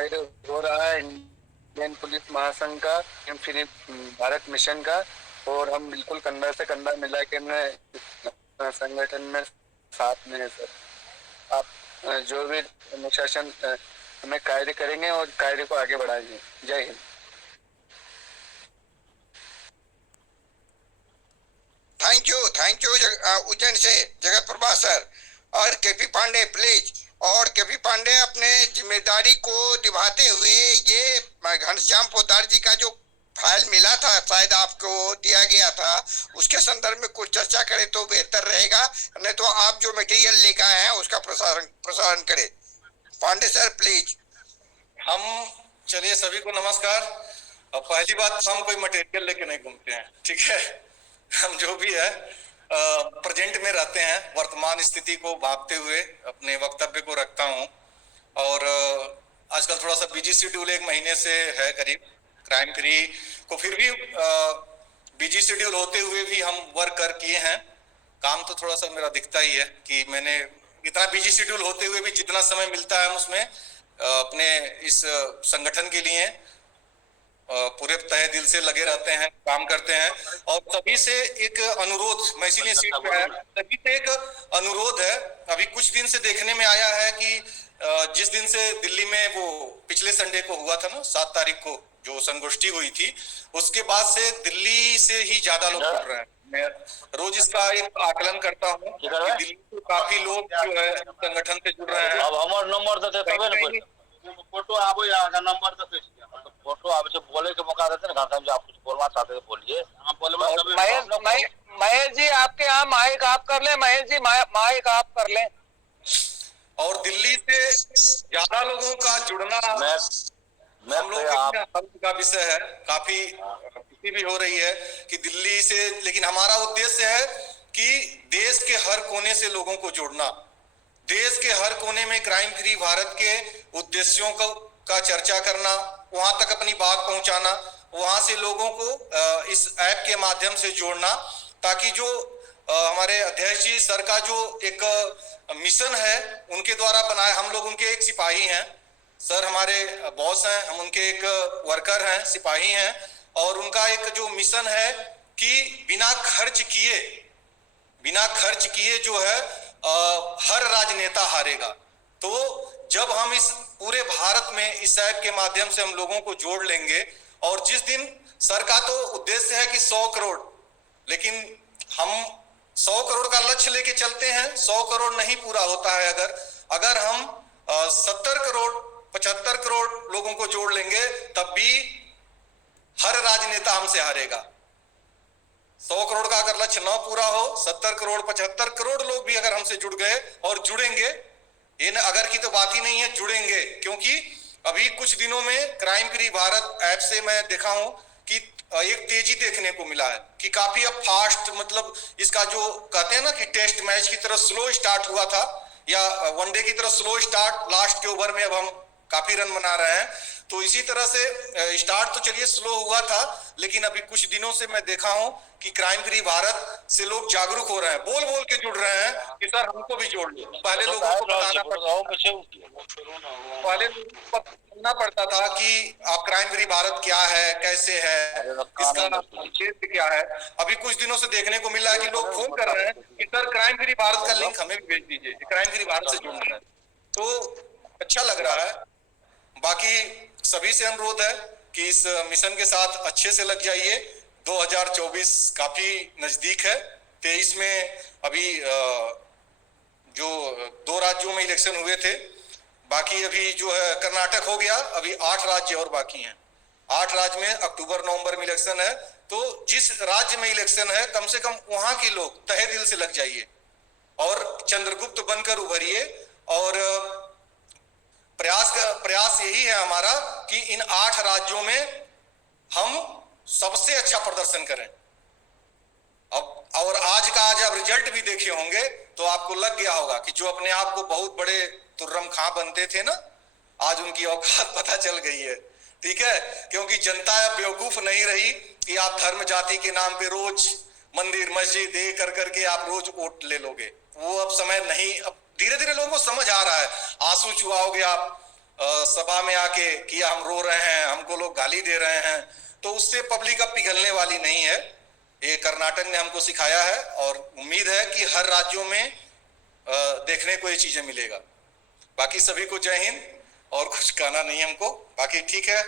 Decide हो रहा है इंडियन पुलिस महासंघ का, फ्री भारत मिशन का, और हम बिल्कुल कंधा से कंधा मिला के संगठन में साथ में है सर। आप जो भी अनुशासन हमें कार्य करेंगे और कार्य को आगे बढ़ाएंगे। जय हिंद। थैंक यू उज्जैन से जगत प्रभा सर। और केपी पांडे प्लीज। और केपी पांडे अपने जिम्मेदारी को निभाते हुए ये घनश्याम पोद्दार जी का जो फाइल मिला था, शायद आपको दिया गया था, उसके संदर्भ में कुछ चर्चा करें तो बेहतर रहेगा, नहीं तो आप जो मटेरियल लेकर आए हैं उसका प्रसारण करें। Pandey sir please. हम चलिए, सभी को नमस्कार। अब पहली बात, हम कोई मटेरियल लेके नहीं घूमते हैं, ठीक है। हम जो भी है प्रेजेंट में रहते हैं, वर्तमान स्थिति को भांपते हुए अपने वक्तव्य को रखता हूं। और आजकल थोड़ा सा बिजी शेड्यूल 1 महीने से है करीब, क्राइम फ्री को फिर भी बिजी शेड्यूल होते हुए भी हम वर्क कर किए हैं। काम तो थोड़ा सा मेरा दिखता ही है कि मैंने इतना बिजी शेड्यूल होते हुए भी जितना समय मिलता है हम उसमें अपने इस संगठन के लिए पूरे तहे दिल से लगे रहते हैं, काम करते हैं। और सभी से एक अनुरोध, मैं इसीलिए सीट पे आया, सभी से एक अनुरोध है। अभी कुछ दिन से देखने में आया है कि जिस दिन से दिल्ली में वो पिछले संडे को हुआ था ना, 7 तारीख को जो संगोष्ठी हुई थी, उसके बाद से दिल्ली से ही ज्यादा लोग जुड़ रहे हैं। मैं रोज इसका एक आकलन करता हूँ कि दिल्ली से काफी लोग जो है संगठन से जुड़ रहे हैं। अब हमार नंबर देते तबे न फोटो आबो या नंबर देते छियै, मतलब फोटो आबे छै, बोले के मौका देते ना। घंटा में आप कुछ बोलना चाहते हैं बोलिए। हां बोलबे तबे। महेश जी आपके यहाँ माइक आप कर ले। महेश जी माइक आप कर ले। और दिल्ली से ज्यादा लोगों का जुड़ना हम लोग का विषय है। काफी खुशी भी हो रही है कि दिल्ली से, लेकिन हमारा उद्देश्य है कि देश के हर कोने से लोगों को जोड़ना, देश के हर कोने में क्राइम फ्री भारत के उद्देश्यों का चर्चा करना, वहां तक अपनी बात पहुंचाना, वहां से लोगों को इस ऐप के माध्यम से जोड़ना, ताकि जो हमारे अध्यक्ष जी सर का जो एक मिशन है उनके द्वारा बनाए, हम लोग उनके एक सिपाही हैं, सर हमारे बॉस हैं, हम उनके एक वर्कर हैं, सिपाही हैं। और उनका एक जो मिशन है कि बिना खर्च किए जो है हर राजनेता हारेगा। तो जब हम इस पूरे भारत में इस ऐप के माध्यम से हम लोगों को जोड़ लेंगे, और जिस दिन सर का तो उद्देश्य है कि 100 करोड़, लेकिन हम 100 करोड़ का लक्ष्य लेके चलते हैं, 100 करोड़ नहीं पूरा होता है। अगर हम 70 करोड़ 75 करोड़ लोगों को जोड़ लेंगे, तब भी हर राजनेता हमसे हारेगा। 100 करोड़ का अगर लक्ष्य न पूरा हो, 70 करोड़ 75 करोड़ लोग भी अगर हमसे जुड़ गए और जुड़ेंगे, ये अगर की तो बात ही नहीं है, जुड़ेंगे। क्योंकि अभी कुछ दिनों में क्राइम फ्री भारत ऐप से मैं देखा हूं कि एक तेजी देखने को मिला है कि काफी अब फास्ट, मतलब इसका जो कहते हैं ना कि टेस्ट मैच की तरह स्लो स्टार्ट हुआ था, या वनडे की तरह स्लो स्टार्ट, लास्ट के ओवर में अब हम काफी रन बना रहे हैं। तो इसी तरह से स्टार्ट तो चलिए स्लो हुआ था, लेकिन अभी कुछ दिनों से मैं देखा हूं कि क्राइम फ्री भारत से लोग जागरूक हो रहे हैं, बोल बोल के जुड़ रहे हैं कि सर हमको भी जोड़ लो। पहले लोगों को बताना पड़ता था कि आप क्राइम फ्री भारत क्या है, कैसे है, इसका उद्देश्य क्या है। अभी कुछ दिनों से देखने को मिला है कि लोग फोन कर रहे हैं कि सर क्राइम फ्री भारत का लिंक हमें भी भेज दीजिए, क्राइम फ्री भारत से जुड़ना है। तो अच्छा लग रहा है। बाकी सभी से अनुरोध है कि इस मिशन के साथ अच्छे से लग जाइए। 2024 काफी नजदीक है। 23 में अभी जो 2 राज्यों में इलेक्शन हुए थे, बाकी अभी जो है कर्नाटक हो गया, अभी 8 राज्य और बाकी हैं। 8 राज्य में अक्टूबर नवंबर में इलेक्शन है। तो जिस राज्य में इलेक्शन है, कम से कम वहां के लोग तहे दिल से लग जाइए और चंद्रगुप्त बनकर उभरिए। और प्रयास यही है हमारा कि इन 8 राज्यों में हम सबसे अच्छा प्रदर्शन करें। अब और आज आप रिजल्ट भी देखे होंगे तो आपको लग गया होगा कि जो अपने आप को बहुत बड़े तुर्रम खां बनते थे ना, आज उनकी औकात पता चल गई है। ठीक है, क्योंकि जनता अब बेवकूफ नहीं रही कि आप धर्म जाति के नाम पे रोज मंदिर मस्जिद दे कर करके आप रोज वोट ले लोगे। वो अब समय नहीं, अब धीरे धीरे लोगों को समझ आ रहा है। आंसू चुहाओगे आप सभा में आके कि हम रो रहे हैं, हमको लोग गाली दे रहे हैं, तो उससे पब्लिक अब पिघलने वाली नहीं है। ये कर्नाटक ने हमको सिखाया है और उम्मीद है कि हर राज्यों में देखने को ये चीजें मिलेगा। बाकी सभी को जय हिंद, और कुछ कहना नहीं हमको, बाकी ठीक है।